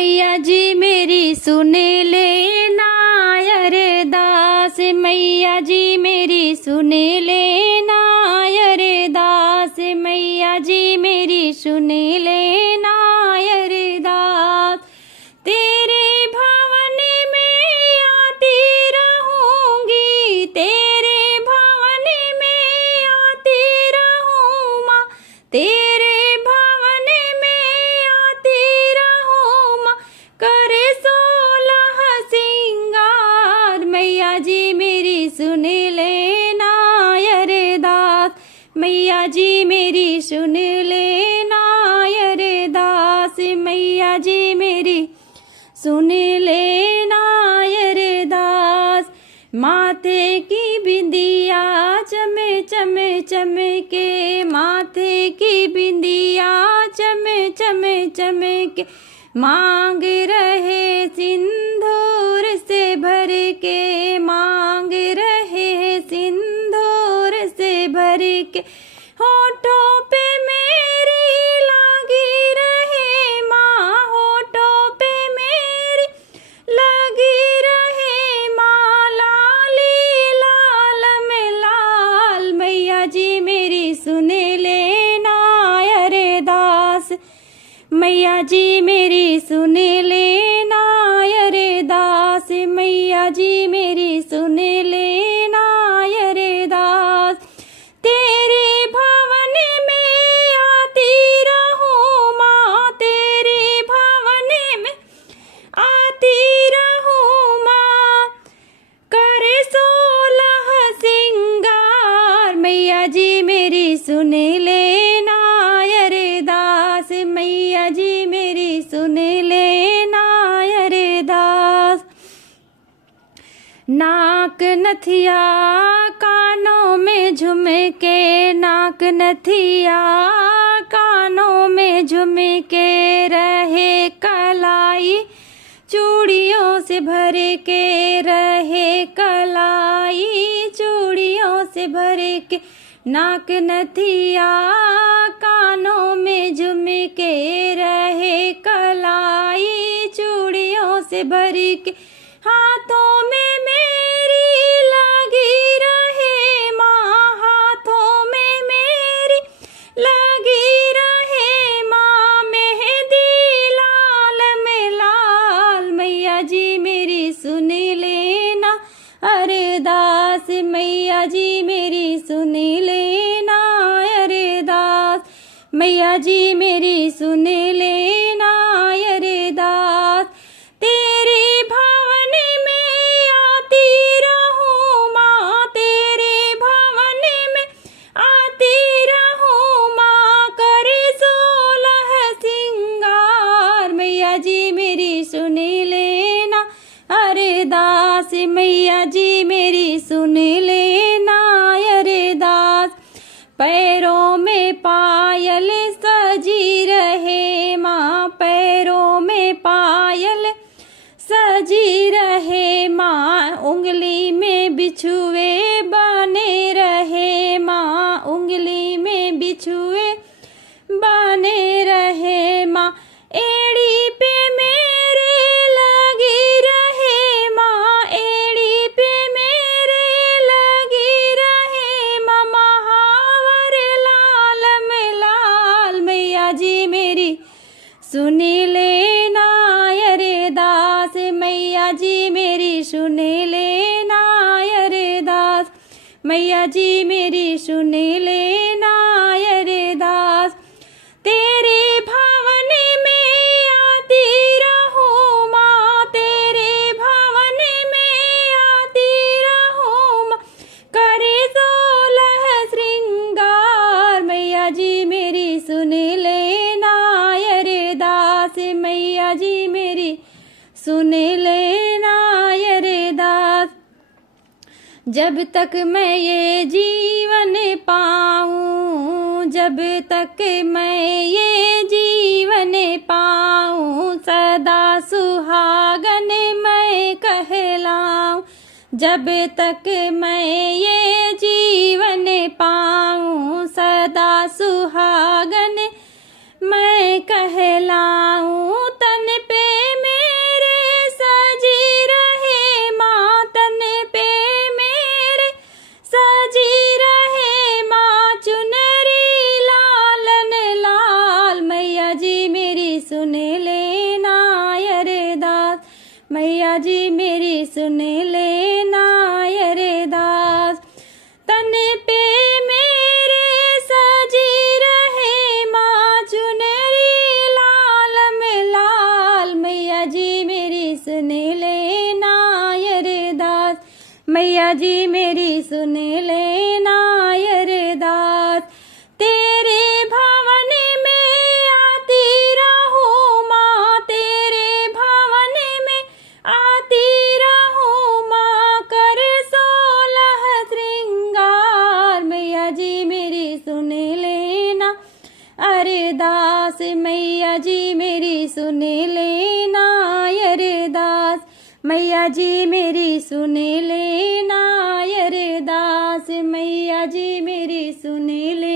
मैया जी मेरी सुन लेना अरदास, मैया जी मेरी सुन लेना अरदास, मैया जी मेरी सुन लेना अरदास। तेरे भवन में आती रहूंगी, तेरे भवन में आती रहूं माँ, तेरे भवन में आती रहूं माँ, करे 16 सिंगार। मैया जी मेरी सुन लेना अरदास, मैया जी मेरी सुन लेना अरदास, मैया जी मेरी सुन लेना अरदास। माथे की बिंदिया चमे चमे चमके, माथे की बिंदिया चमे चमे चमके, मांग रहे सिंदूर से भर के, मांग रहे सिंदूर से भर के, होठों पे मेरी लगी रहे माँ, होठों पे मेरी लगी रहे माँ, लाली लाल में लाल। मैया जी मेरी सुन लेना अरदास, मैया जी मेरी सुन लेना अरदास, मैया जी मेरी सुन लेना अरदास। तेरे भवन में आती रहूं माँ, तेरे भवन में आती रहूं माँ, करे 16 सिंगार। मैया जी मेरी सुन लेना अरदास, मैया जी मेरी सुन लेना अरदास। नाक नथिया कानों में झुमके, नाक नथिया कानों में झुमके, रहे कलाई चूड़ियों से भर के, रहे कलाई चूड़ियों से भर के, नाक नथिया कानों में झुमके, रहे कलाई चूड़ियों से भर के, हाथों में मेरी लगी रहे माँ, हाथों में मेरी लगी रहे माँ, मेहंदी लाल में लाल। मैया जी मेरी सुन लेना अरदास, मैया जी मेरी सुन लेना अरदास, मैया जी मेरी सुन लेना अरदास। तेरे भवन में आती रहूं माँ, तेरे भवन में आती रहूं माँ, करे 16 सिंगार। मैया जी मेरी सुन लेना अरदास, मैया जी मेरी सुन लेना अरदास। पैरों में पायल सजी रहे माँ, पैरों में पायल सजी रहे माँ, उंगली में बिछुए बने रहे माँ, उंगली में बिछुए बने रहे माँ, एड़ी पे मेरे लगी रहे माँ, एड़ी पे मेरे लगी रहे माँ, महावर लाल में लाल। मैया जी मेरी सुन लेना अरदास, मैया जी मेरी सुन लेना अरदास, मैया जी मेरी सुन लेना अरदास। तेरे भवन में आती रहूं माँ, तेरे भवन में आती रहूं माँ, करे 16 श्रृंगार। मैया जी मेरी सुन लेना अरदास, मैया जी मेरी सुन लेना अरदास। जब तक मैं ये जीवन पाऊं, जब तक मैं ये जीवन पाऊं, सदा सुहागन मैं कहलाऊं, जब तक मैं ये जीवन पाऊं, सदा सुहागन मैं कहलाऊं। तन पे सुन लेना अरदास, मैया जी मेरी सुन लेना अरदास। तन पे मेरे सजी रहे माँ चुनरी लाल में लाल, मैया जी मेरी सुन लेना अरदास, मैया जी मेरी सुन लेना अरदास। तेरे भवन में आती रहूं माँ, तेरे भवन में आती रहूं माँ, कर 16 श्रृंगार, मैया जी मेरी सुन लेना अरदास, मैया जी मेरी सुन लेना अरदास, मैया जी मेरी सुन लेना अरदास, मैया जी मेरी सुन ले।